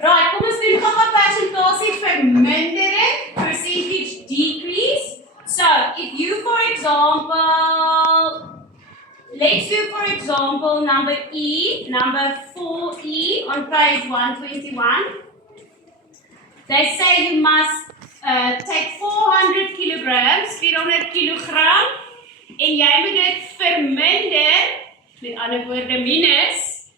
Right, kom ons doen gou 'n persentasie vermindering, percentage decrease. So, if you, for example, let's do, for example, number 4E on page 121. They say you must take 400 kilograms, 400 kilogram, en jy moet dit verminder, met ander woorde minus,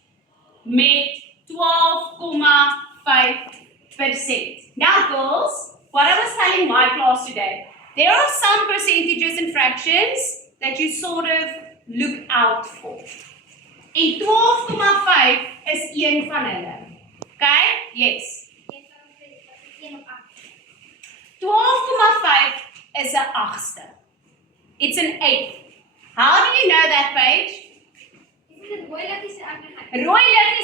met 12,5%. Now girls, what I was telling my class today, there are some percentages and fractions that you sort of look out for. En 12,5 is een van hulle. Okay? Yes. 12,5 is 'n agste. It's an eighth. How do you know that, Paige? Rooi liggies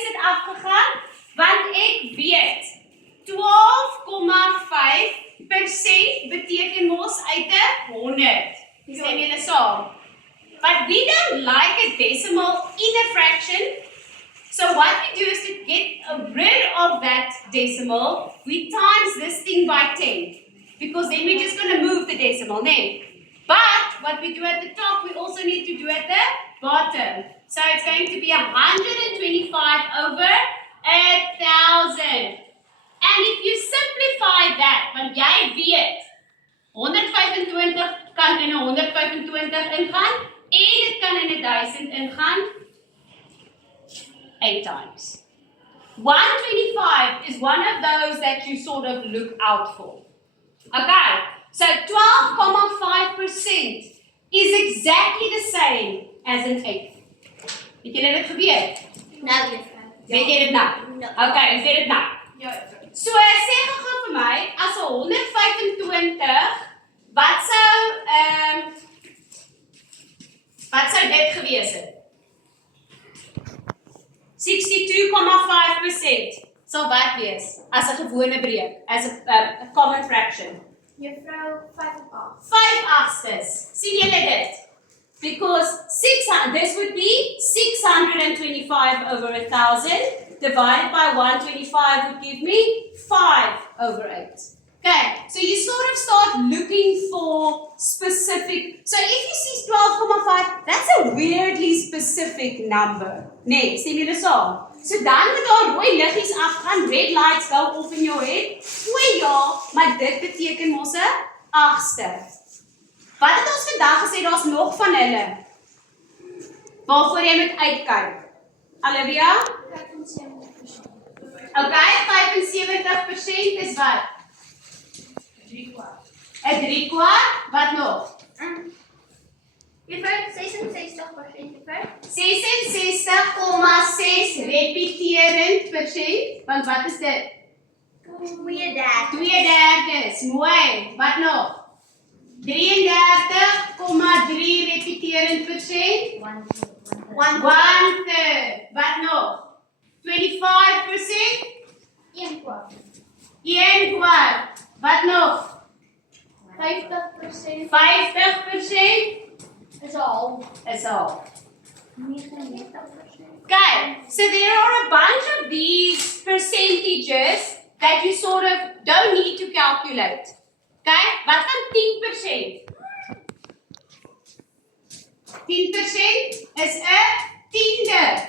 het afgegaan, want ek weet 12,5% beteken mos uit 100. Stem julle saam? But we don't like a decimal in a fraction. So what we do is to get rid of that decimal, we times this thing by 10. Because then we're just going to move the decimal name. But what we do at the top, we also need to do at the bottom. So it's going to be 125 over 1,000. And if you simplify that, want jy weet, 125 kan in 125 ingaan, en dit kan in 1,000 ingaan, 8 times. 125 is one of those that you sort of look out for. Okay, so 12,5% is exactly the same as an eighth. Het julle dit geweet? Nou, juffrou. Weet jy dit nou? No. Okay, ons weet dit nou. Ja. So, sê gou vir my, as 125, wat sou dit gewees het? 62,5% sal wat wees as 'n gewone breek, as a common fraction. Juffrou, 5 op 8. 5 agstes. Sien julle dit? Because this would be 625 over 1,000 divided by 125 would give me 5 over 8. Okay, so you sort of start looking for specific. So if you see 12,5, that's a weirdly specific number. Nee, sien julle saam? So dan moet daar rooi liggies afgaan, red lights go off in your head. O ja, maar dit beteken mos 'n agste. Wat het ons vandag gesê, daar's nog van hulle waarvoor jy moet uitkyk? Olivia? 75%. Okay, 75% is wat? 3/4. 'n 3/4, wat nog? Juffrou, 66%, juffrou. 66,6 repeterend persent, want wat is dit? 2/3. 2/3, mooi, wat nog? 33,3 repeterend persent, 1/3, wat nog? 25%, 1/4. 1/4, wat nog? 50%. 50% Is al. is al. 99%. Okay, so there are a bunch of these percentages that you sort of don't need to calculate. Okay, wat van 10%? 10% is 'n tiende.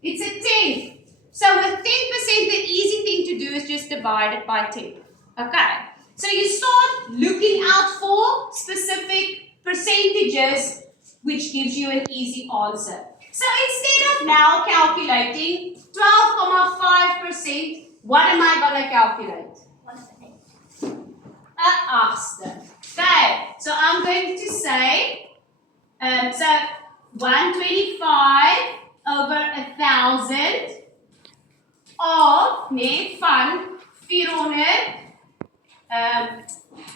It's a tenth. So with 10%, the easy thing to do is just divide it by 10. Okay, so you start looking out for specific percentages, which gives you an easy answer. So instead of now calculating 12,5%, what am I going to calculate? 1/8. An agste. Okay, so I'm going to say, so 125 over 1,000 of, nee, van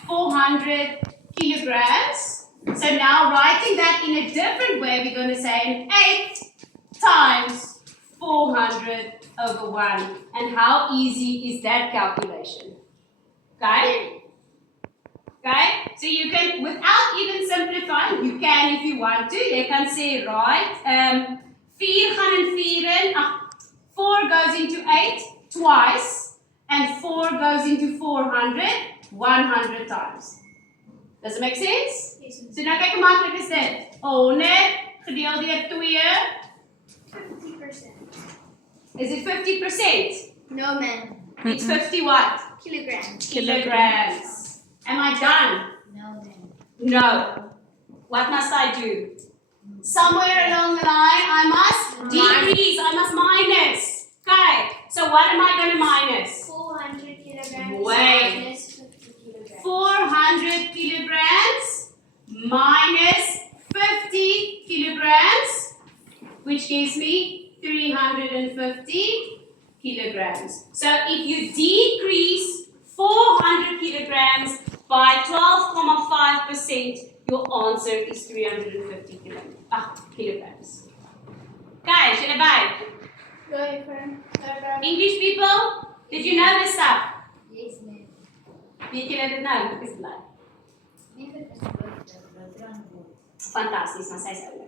400 kilograms. So now writing that in a different way, we're going to say an 8 times 400 over 1. And how easy is that calculation? Okay? Okay? So you can, without even simplifying, you can if you want to. You can say, right, 4 gaan in 4 in, 4 goes into 8 twice. and 4 goes into 400 100 times. Does it make sense? Yes. So nou kyk hoe maklik is dit. 100 gedeel deur 2 50%. is it 50%? No, man. It's 50 what? Kilograms. Kilograms. Am I done? No, man. No. What must I do? Somewhere along the line, I must decrease. I must minus. Okay. So what am I going to minus? 400 kilograms Wait. minus 50 kilograms. 400 kilograms minus 50 kilograms, which gives me 350 kilograms. So if you decrease 400 kilograms by 12.5%, your answer is 350 kilograms. Guys, should I buy? Go ahead, friend. English people, did you know this stuff? Yes, man. Weet julle dit nou? Ek is bly. Fantasties, maar sy is oulik.